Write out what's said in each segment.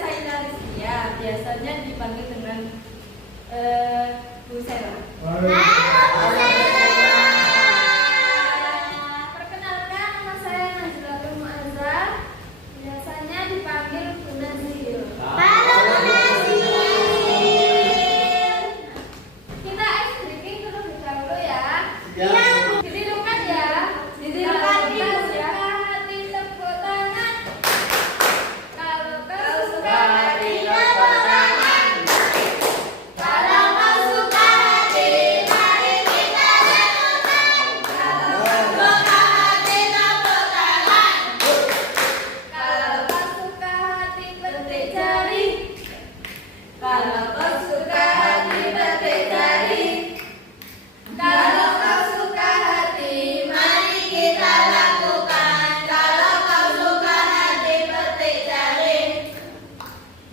Saina Rizkia, biasanya dipanggil dengan Bu Sela. Halo Bu Sela. Perkenalkan, nama saya Najla Muazza, biasanya dipanggil Bu Nazir. Halo Bu Nazir. Kita ice breaking terlebih dahulu ya. Iya. Ditidukan ya. Ditidukan ya. Hati tepuk tangan. Kalau kau suka hati tepuk tangan. Kalau kau suka hati, mari kita lakukan. Kalau kau suka hati tepuk tangan. Kalau kau suka hati petik jari. Kalau kau suka hati petik jari. Kalau kau suka hati, mari kita lakukan. Kalau kau suka hati, petik jari.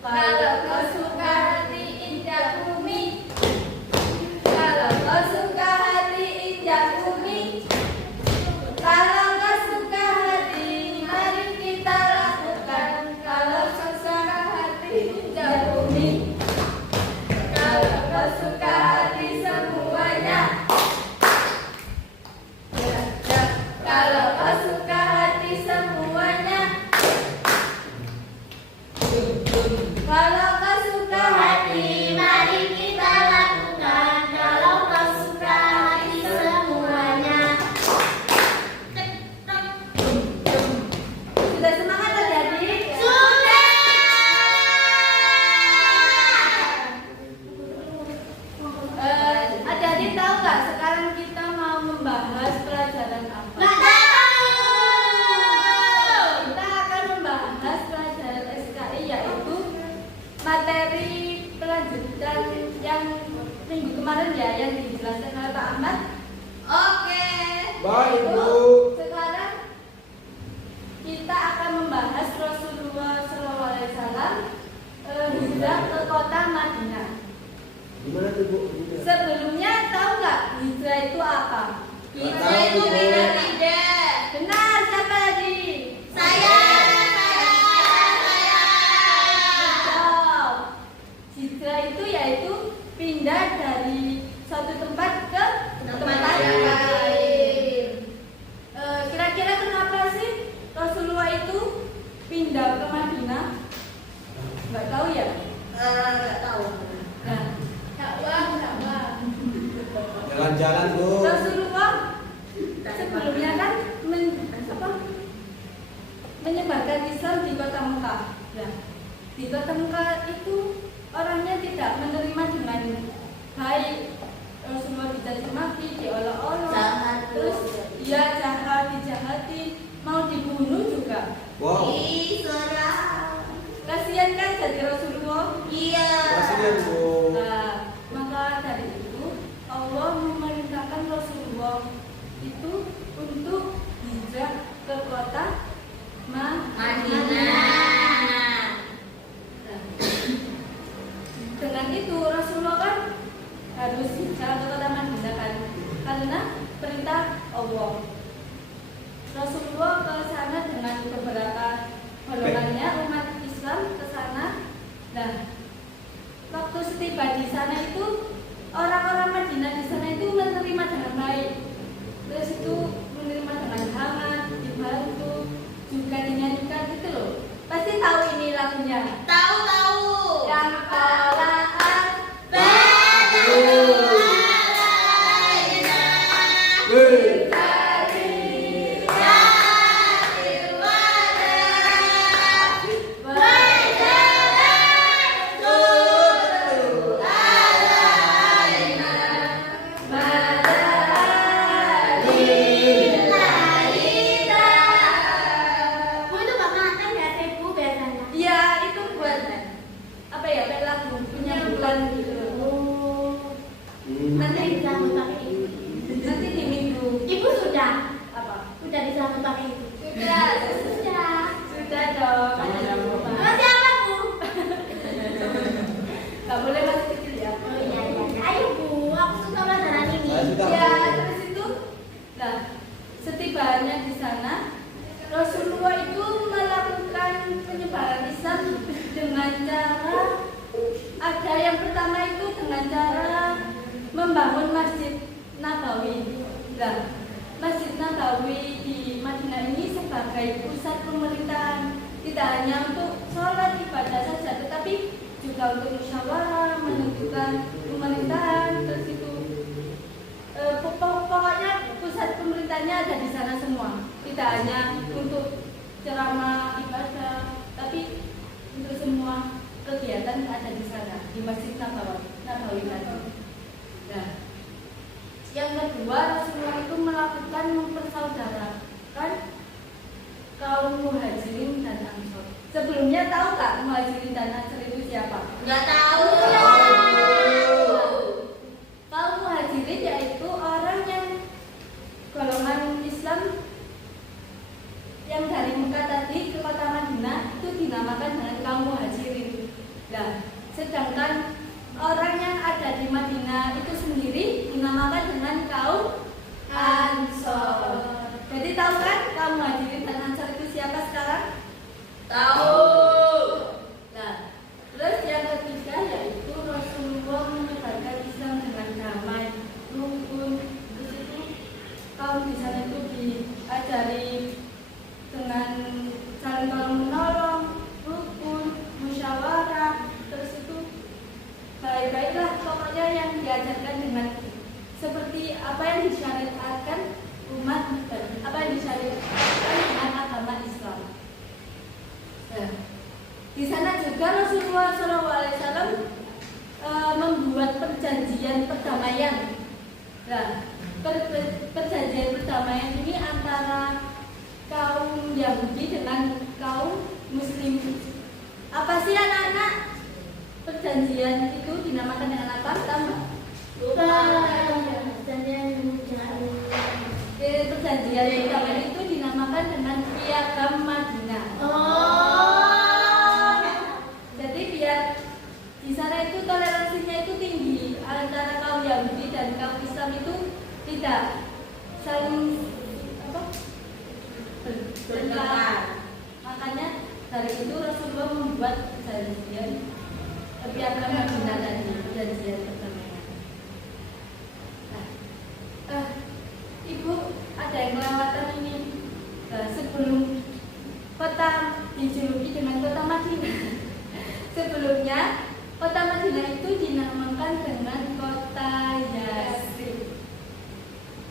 Kalau kau suka hati, injak bumi. Kalau kau suka hati, injak bumi. Kalau kau suka hati, mari kita lakukan. Kalau kau suka hati, injak bumi. Kalau kau suka hati, semuanya. Kalau kau suka hati, semuanya. Kalau kau suka hati, mari kita lakukan. Kalau kau suka hati, semuanya. Sudah semangat adik-adik? Sudah. Adik-adik tahu nggak sekarang kita mau membahas pelajaran apa? Nggak tahu. Kita akan membahas pelajaran SKI, yaitu materi pelanjutan yang minggu kemarin ya, yang dijelaskan oleh Pak Ahmad. Oke. Baik, Bu. Sekarang kita akan membahas Rasulullah SAW hijrah ke kota Madinah. Gimana tuh Bu? Sebelumnya tahu nggak hijrah itu apa? Hijrah itu pindah. Benar, siapa tadi? Saya. Betul. Hijrah itu yaitu pindah dari suatu tempat ke tempat yang lain. Kira-kira kenapa sih Rasulullah itu pindah ke Madinah? Nggak tahu ya? Nggak tahu. Nah, dakwah. Jalan-jalan Bu. Rasulullah sebelumnya kan menyebarkan Islam di kota Mekah. Nah, di kota Mekah itu orangnya tidak menerima dengan baik. Rasulullah dicaci maki, diolok-olok, terus dia jahat, dijahati, mau dibunuh juga. Wow. Kasihan kan jadi Rasulullah? Iya. Kasihan Bu. Nah, maka dari itu Allah memerintahkan Rasulullah itu untuk hijrah ke kota Madinah. Dengan itu Rasulullah kan harus hijrah ke kota Madinah kan, karena perintah Allah. Rasulullah ke sana dengan beberapa golongannya umat Islam ke sana. Nah, waktu setiba di sana itu orang-orang Madinah di sana itu menerima dengan baik. Terus itu menerima dengan hangat, dibantu, juga dinyanyikan gitu loh. Pasti tahu ini lagunya. Tahu. Yang tola'at Wih. dengan cara ada yang pertama itu dengan cara membangun Masjid Nabawi. Nah, Masjid Nabawi di Madinah ini sebagai pusat pemerintahan, tidak hanya untuk sholat ibadah saja, tetapi juga untuk musyawarah, menentukan pemerintahan, terus itu pokoknya pusat pemerintahnya ada di sana semua. Tidak hanya untuk ceramah ibadah, tapi untuk semua kegiatan ada di sana di Masjid Nabawi tadi. Nah, yang kedua, Rasulullah itu melakukan mempersaudarakan kaum Muhajirin dan Ansor. Sebelumnya tahu nggak Muhajirin dan Ansor itu siapa? Nggak tahu. Kaum Muhajirin yaitu orang yang golongan Islam yang dari Mekah tadi ke kota Madinah itu dinamakan dengan kaum Muhajirin. Nah, sedangkan orang yang ada di Madinah itu sendiri dinamakan dengan kaum Ansor. Jadi tahu kan kaum Muhajirin dan Ansor itu siapa sekarang? Tahu. Nah, terus yang ketiga yaitu Rasulullah menyebarkan Islam dengan damai, rukun. Terus itu kaum di sana itu diajari dengan saling tolong menolong, rukun, musyawarah. Terus itu baik-baiklah pokoknya yang diajarkan dengan seperti apa yang disyariatkan umat dan apa yang disyariatkan dengan agama Islam. Nah, di sana juga Rasulullah SAW membuat perjanjian perdamaian. Nah, perjanjian perdamaian ini antara kaum Yahudi dengan kaum Muslim. Apa sih anak-anak? Perjanjian itu dinamakan dengan apa? Perjanjian perdamaian itu dinamakan dengan Piagam Madinah. Jadi biar di sana itu toleransinya itu tinggi antara kaum Yahudi dan kaum Islam itu tidak saling bertengkar. Makanya dari itu Rasulullah membuat perjanjian Piagam Madinah tadi, perjanjian perdamaian. Nah, Ibu ada yang kelewatan ini. Sebelum kota dijuluki dengan kota Madinah, sebelumnya kota Madinah itu dinamakan dengan kota Yasrib.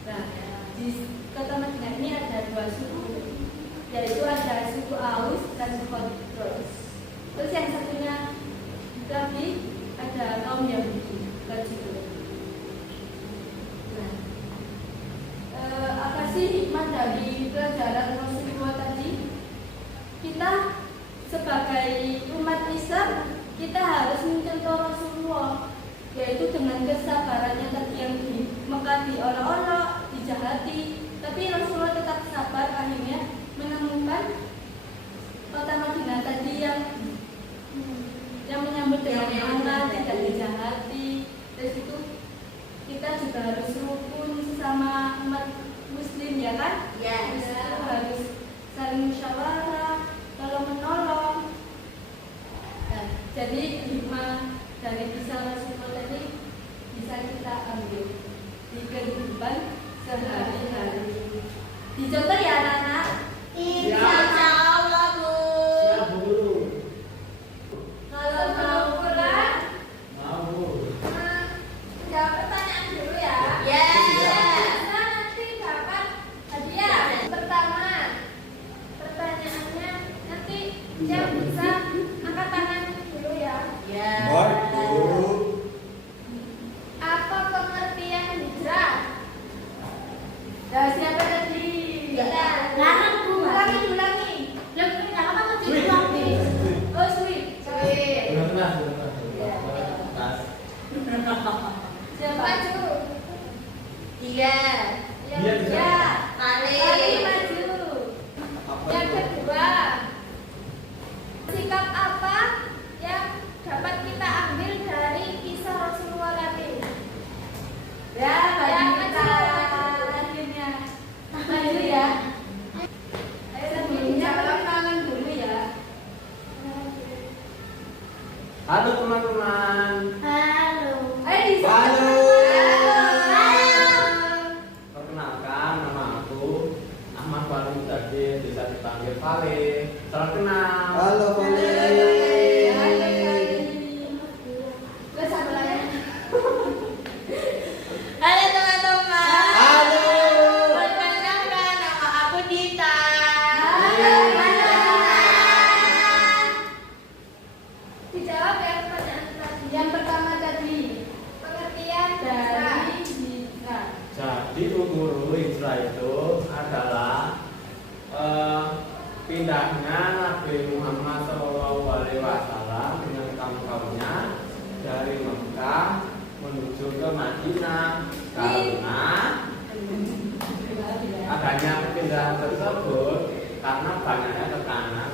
Nah, di kota Madinah ini ada dua suku, yaitu ada suku Aus dan Khazraj. Terus yang satunya lagi ada kaum Yahudi. Nah, apa sih hikmah dari pelajaran Rasulullah tadi? Kita sebagai umat Islam, kita harus mencontoh Rasulullah, yaitu dengan kesabarannya tadi yang di Mekah diolok-olok, dijahati, tapi Rasulullah tetap sabar, akhirnya menemukan kota Madinah tadi yang menyambut dengan hangat, tidak dijahati. Terus itu kita juga harus rukun sesama umat Muslim, ya kan? Yes. Kita harus saling musyawarah, tolong menolong. Nah, jadi hikmah dari kisah Rasulullah tadi bisa kita ambil di kehidupan sehari-hari. Dicontoh ya anak-anak. Insya Allah, Bu. Siap, Bu Guru. Kalau mau pulang, Mau. jawab pertanyaan dulu ya. Yes. Nanti dapat hadiah. Pertama, pertanyaannya nanti yang bisa angkat tangan dulu ya. Yes. Baik, Bu. Apa pengertian hijrah? Nah, siapa tadi? Kita. Larang, Bu. Ulangi. Oh, sweet. Siapa maju? Iya. Yang Iya, ya. Kali. Maju. Yang kedua, sikap apa yang dapat kita ambil dari kisah Rasulullah tadi? Ya, yang kita akhirnya maju ya. Ayo sebelumnya tangan dulu ya. Halo teman-teman. Halo. Ayo di Halo. Halo. Perkenalkan, nama aku Ahmad Wali Mudadin, bisa dipanggil Vale. Salam kenal. Halo, Vale. Terus apa lagi? Halo teman-teman. Halo. Perkenalkan, nama aku Dita. Dijawab ya pertanyaan tadi. Yang pertama tadi pengertian dari hijrah. Jadi guru hijrah itu adalah pindahnya Nabi Muhammad SAW dengan kaum-kaumnya dari Mekah menuju ke Madinah karena adanya perpindahan tersebut karena banyaknya tekanan